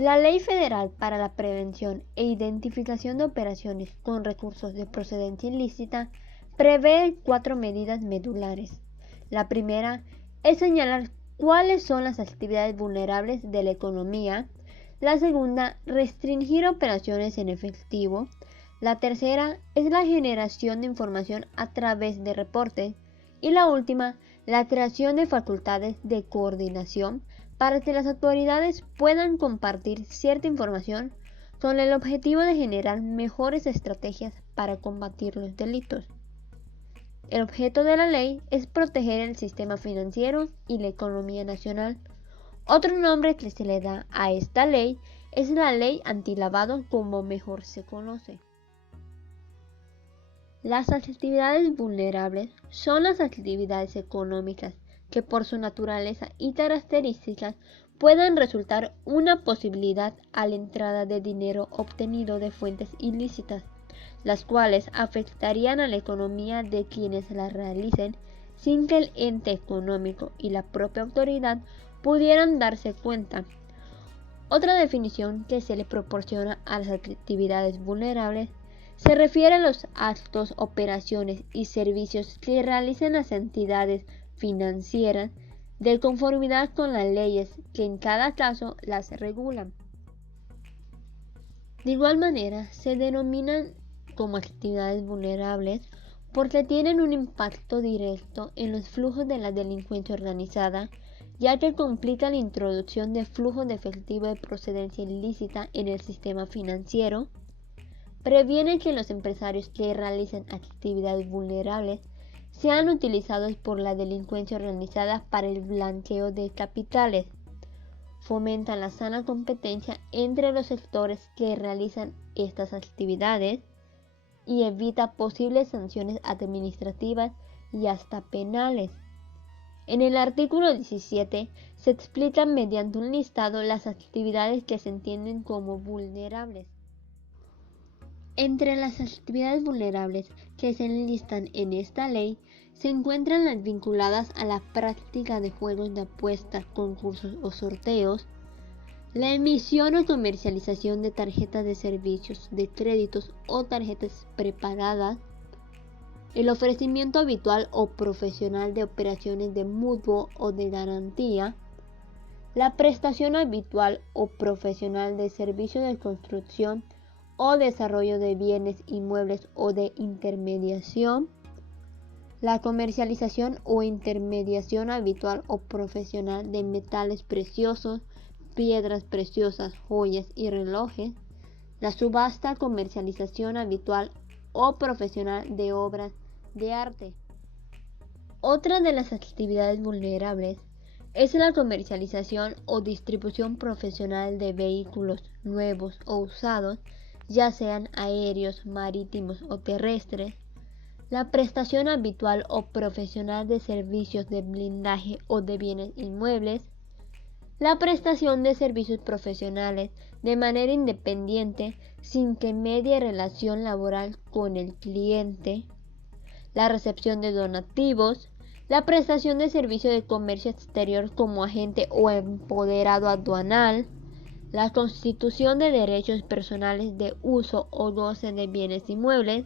La Ley Federal para la Prevención e Identificación de Operaciones con Recursos de Procedencia Ilícita prevé 4 medidas medulares. La primera es señalar cuáles son las actividades vulnerables de la economía. La segunda, restringir operaciones en efectivo. La tercera es la generación de información a través de reportes. Y la última, la creación de facultades de coordinación para que las autoridades puedan compartir cierta información con el objetivo de generar mejores estrategias para combatir los delitos. El objeto de la ley es proteger el sistema financiero y la economía nacional. Otro nombre que se le da a esta ley es la Ley Antilavado, como mejor se conoce. Las actividades vulnerables son las actividades económicas que por su naturaleza y características puedan resultar una posibilidad a la entrada de dinero obtenido de fuentes ilícitas, las cuales afectarían a la economía de quienes las realicen sin que el ente económico y la propia autoridad pudieran darse cuenta. Otra definición que se le proporciona a las actividades vulnerables se refiere a los actos, operaciones y servicios que realicen las entidades financieras de conformidad con las leyes que en cada caso las regulan. De igual manera, se denominan como actividades vulnerables porque tienen un impacto directo en los flujos de la delincuencia organizada, ya que complica la introducción de flujos de efectivo de procedencia ilícita en el sistema financiero, previene que los empresarios que realicen actividades vulnerables sean utilizados por la delincuencia organizada para el blanqueo de capitales, fomenta la sana competencia entre los sectores que realizan estas actividades y evita posibles sanciones administrativas y hasta penales. En el artículo 17 se explican mediante un listado las actividades que se entienden como vulnerables. Entre las actividades vulnerables que se enlistan en esta ley se encuentran las vinculadas a la práctica de juegos de apuestas, concursos o sorteos, la emisión o comercialización de tarjetas de servicios, de créditos o tarjetas prepagadas, el ofrecimiento habitual o profesional de operaciones de mutuo o de garantía, la prestación habitual o profesional de servicios de construcción o desarrollo de bienes inmuebles o de intermediación, la comercialización o intermediación habitual o profesional de metales preciosos, piedras preciosas, joyas y relojes, la subasta, comercialización habitual o profesional de obras de arte. Otra de las actividades vulnerables es la comercialización o distribución profesional de vehículos nuevos o usados, ya sean aéreos, marítimos o terrestres, la prestación habitual o profesional de servicios de blindaje o de bienes inmuebles, la prestación de servicios profesionales de manera independiente sin que medie relación laboral con el cliente, la recepción de donativos, la prestación de servicio de comercio exterior como agente o empoderado aduanal, la constitución de derechos personales de uso o goce de bienes inmuebles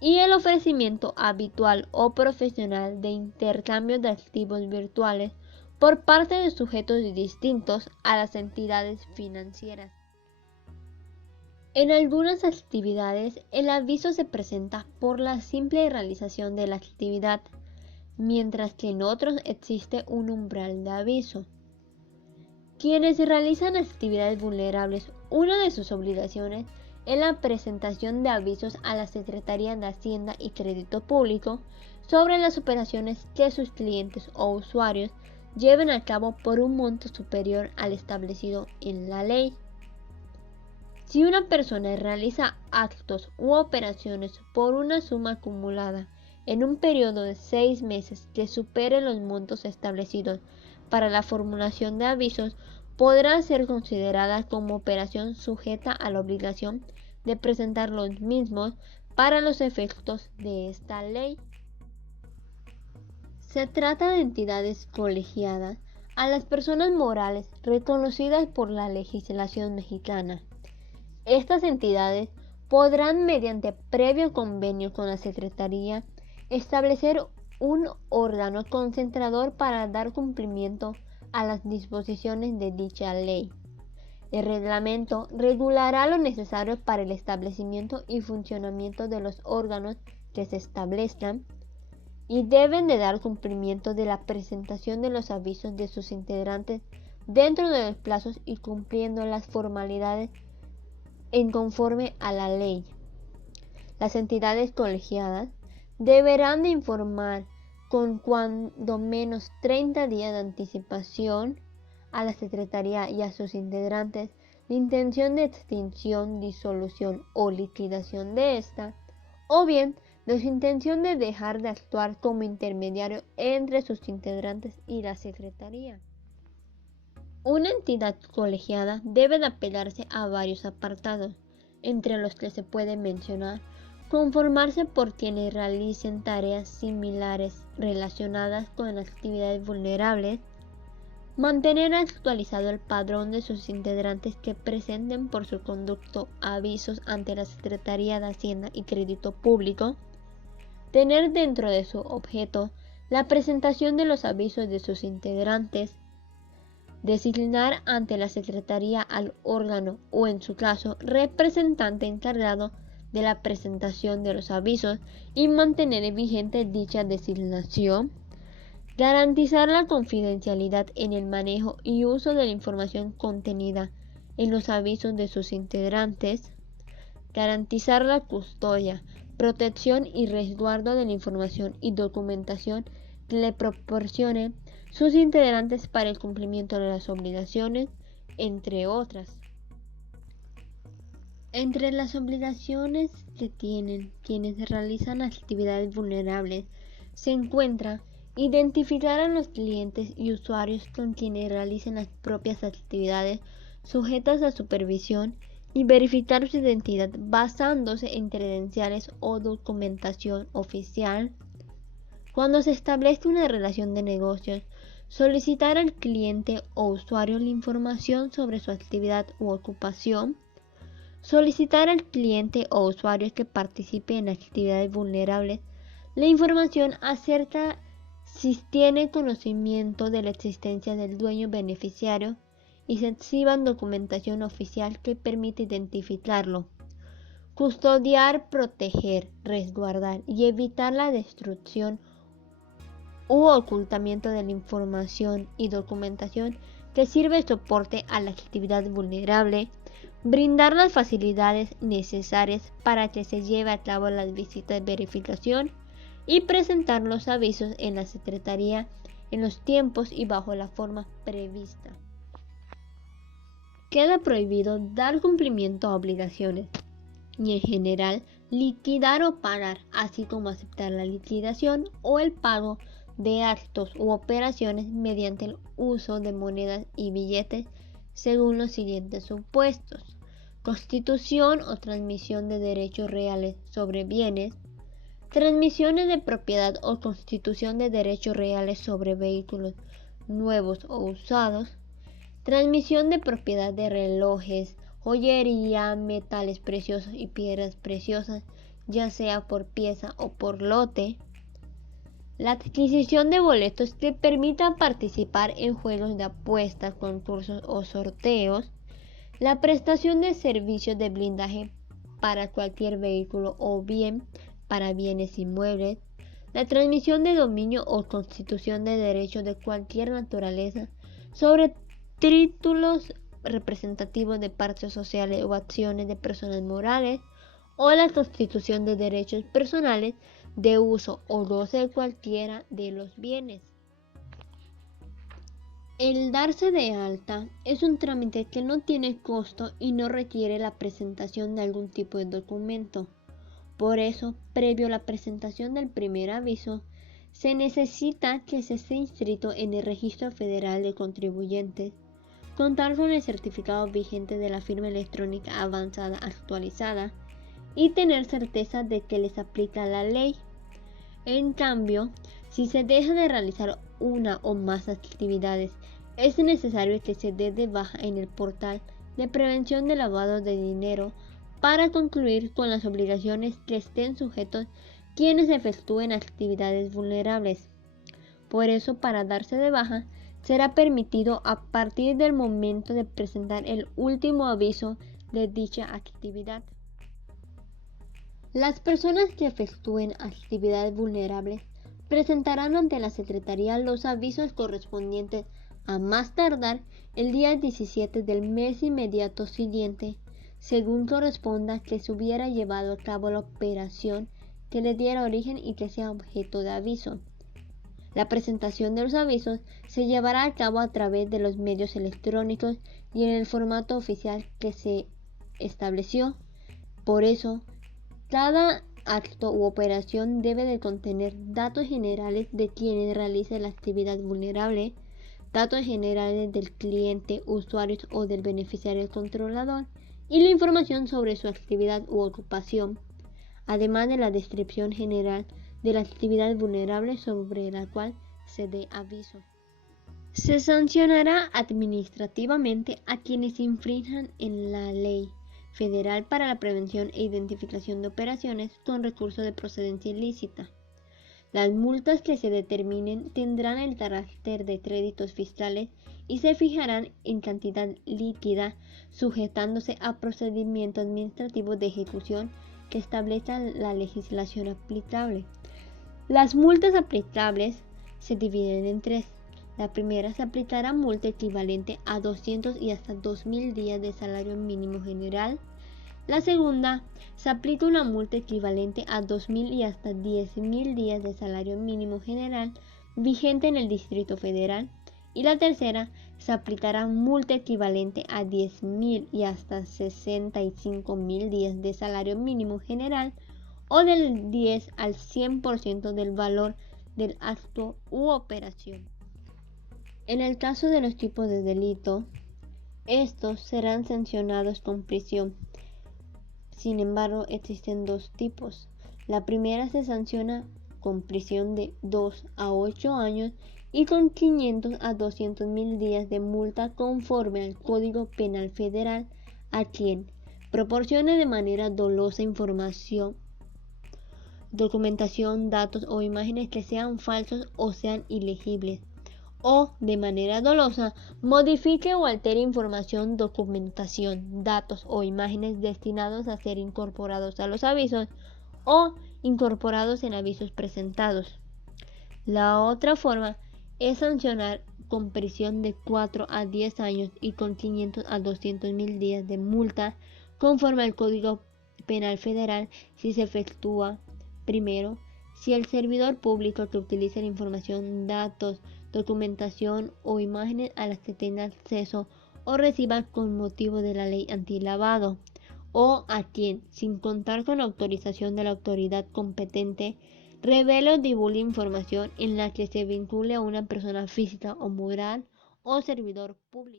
y el ofrecimiento habitual o profesional de intercambio de activos virtuales por parte de sujetos distintos a las entidades financieras. En algunas actividades, el aviso se presenta por la simple realización de la actividad, mientras que en otros existe un umbral de aviso. Quienes realizan actividades vulnerables, una de sus obligaciones es la presentación de avisos a la Secretaría de Hacienda y Crédito Público sobre las operaciones que sus clientes o usuarios lleven a cabo por un monto superior al establecido en la ley. Si una persona realiza actos u operaciones por una suma acumulada en un periodo de 6 meses que supere los montos establecidos para la formulación de avisos, podrá ser considerada como operación sujeta a la obligación de presentar los mismos para los efectos de esta ley. Se trata de entidades colegiadas a las personas morales reconocidas por la legislación mexicana. Estas entidades podrán, mediante previo convenio con la Secretaría, establecer un órgano concentrador para dar cumplimiento a las disposiciones de dicha ley. El reglamento regulará lo necesario para el establecimiento y funcionamiento de los órganos que se establezcan y deben de dar cumplimiento de la presentación de los avisos de sus integrantes dentro de los plazos y cumpliendo las formalidades en conforme a la ley. Las entidades colegiadas deberán de informar con cuando menos 30 días de anticipación a la Secretaría y a sus integrantes la intención de extinción, disolución o liquidación de esta, o bien de su intención de dejar de actuar como intermediario entre sus integrantes y la Secretaría. Una entidad colegiada debe de apegarse a varios apartados, entre los que se puede mencionar conformarse por quienes realicen tareas similares relacionadas con actividades vulnerables, mantener actualizado el padrón de sus integrantes que presenten por su conducto avisos ante la Secretaría de Hacienda y Crédito Público, tener dentro de su objeto la presentación de los avisos de sus integrantes, designar ante la Secretaría al órgano o, en su caso, representante encargado de la presentación de los avisos y mantener vigente dicha designación, garantizar la confidencialidad en el manejo y uso de la información contenida en los avisos de sus integrantes, garantizar la custodia, protección y resguardo de la información y documentación que le proporcionen sus integrantes para el cumplimiento de las obligaciones, entre otras. Entre las obligaciones que tienen quienes realizan actividades vulnerables se encuentra identificar a los clientes y usuarios con quienes realicen las propias actividades sujetas a supervisión y verificar su identidad basándose en credenciales o documentación oficial. Cuando se establece una relación de negocios, solicitar al cliente o usuario la información sobre su actividad u ocupación. Solicitar al cliente o usuario que participe en actividades vulnerables la información acerca si tiene conocimiento de la existencia del dueño beneficiario y se exhiban documentación oficial que permite identificarlo. Custodiar, proteger, resguardar y evitar la destrucción u ocultamiento de la información y documentación que sirve de soporte a la actividad vulnerable. Brindar las facilidades necesarias para que se lleve a cabo las visitas de verificación y presentar los avisos en la Secretaría en los tiempos y bajo la forma prevista. Queda prohibido dar cumplimiento a obligaciones y, en general, liquidar o pagar, así como aceptar la liquidación o el pago de actos u operaciones mediante el uso de monedas y billetes según los siguientes supuestos: constitución o transmisión de derechos reales sobre bienes, transmisiones de propiedad o constitución de derechos reales sobre vehículos nuevos o usados, transmisión de propiedad de relojes, joyería, metales preciosos y piedras preciosas, ya sea por pieza o por lote, la adquisición de boletos que permitan participar en juegos de apuestas, concursos o sorteos, la prestación de servicios de blindaje para cualquier vehículo o bien para bienes inmuebles, la transmisión de dominio o constitución de derechos de cualquier naturaleza sobre títulos representativos de partes sociales o acciones de personas morales, o la constitución de derechos personales de uso o goce de cualquiera de los bienes. El darse de alta es un trámite que no tiene costo y no requiere la presentación de algún tipo de documento. Por eso, previo a la presentación del primer aviso, se necesita que se esté inscrito en el Registro Federal de Contribuyentes, contar con el certificado vigente de la firma electrónica avanzada actualizada y tener certeza de que les aplica la ley. En cambio, si se deja de realizar una o más actividades Es necesario que se dé de baja en el portal de prevención de lavado de dinero para concluir con las obligaciones que estén sujetos quienes efectúen actividades vulnerables. Por eso, para darse de baja, será permitido a partir del momento de presentar el último aviso de dicha actividad. Las personas que efectúen actividades vulnerables presentarán ante la Secretaría los avisos correspondientes a más tardar el día 17 del mes inmediato siguiente, según corresponda que se hubiera llevado a cabo la operación que le diera origen y que sea objeto de aviso. La presentación de los avisos se llevará a cabo a través de los medios electrónicos y en el formato oficial que se estableció. Por eso, cada acto u operación debe de contener datos generales de quienes realicen la actividad vulnerable, datos generales del cliente, usuario o del beneficiario controlador y la información sobre su actividad u ocupación, además de la descripción general de la actividad vulnerable sobre la cual se dé aviso. Se sancionará administrativamente a quienes infrinjan en la ley federal para la prevención e identificación de operaciones con recursos de procedencia ilícita. Las multas que se determinen tendrán el carácter de créditos fiscales y se fijarán en cantidad líquida, sujetándose a procedimientos administrativos de ejecución que establezca la legislación aplicable. Las multas aplicables se dividen en tres. La primera, se aplicará multa equivalente a 200 y hasta 2.000 días de salario mínimo general. La segunda, se aplica una multa equivalente a 2.000 y hasta 10.000 días de salario mínimo general vigente en el Distrito Federal. Y la tercera, se aplicará multa equivalente a 10.000 y hasta 65.000 días de salario mínimo general o del 10 al 100% del valor del acto u operación. En el caso de los tipos de delito, estos serán sancionados con prisión. Sin embargo, existen dos tipos. La primera se sanciona con prisión de 2 a 8 años y con 500 a 200.000 días de multa conforme al Código Penal Federal a quien proporcione de manera dolosa información, documentación, datos o imágenes que sean falsos o sean ilegibles, o de manera dolosa modifique o altere información, documentación, datos o imágenes destinados a ser incorporados a los avisos o incorporados en avisos presentados. La otra forma es sancionar con prisión de 4 a 10 años y con 500 a 200.000 días de multa conforme al Código Penal Federal si se efectúa primero, si el servidor público que utilice la información, datos, documentación o imágenes a las que tenga acceso o reciba con motivo de la ley antilavado, o a quien, sin contar con la autorización de la autoridad competente, revele o divulgue información en la que se vincule a una persona física o moral o servidor público.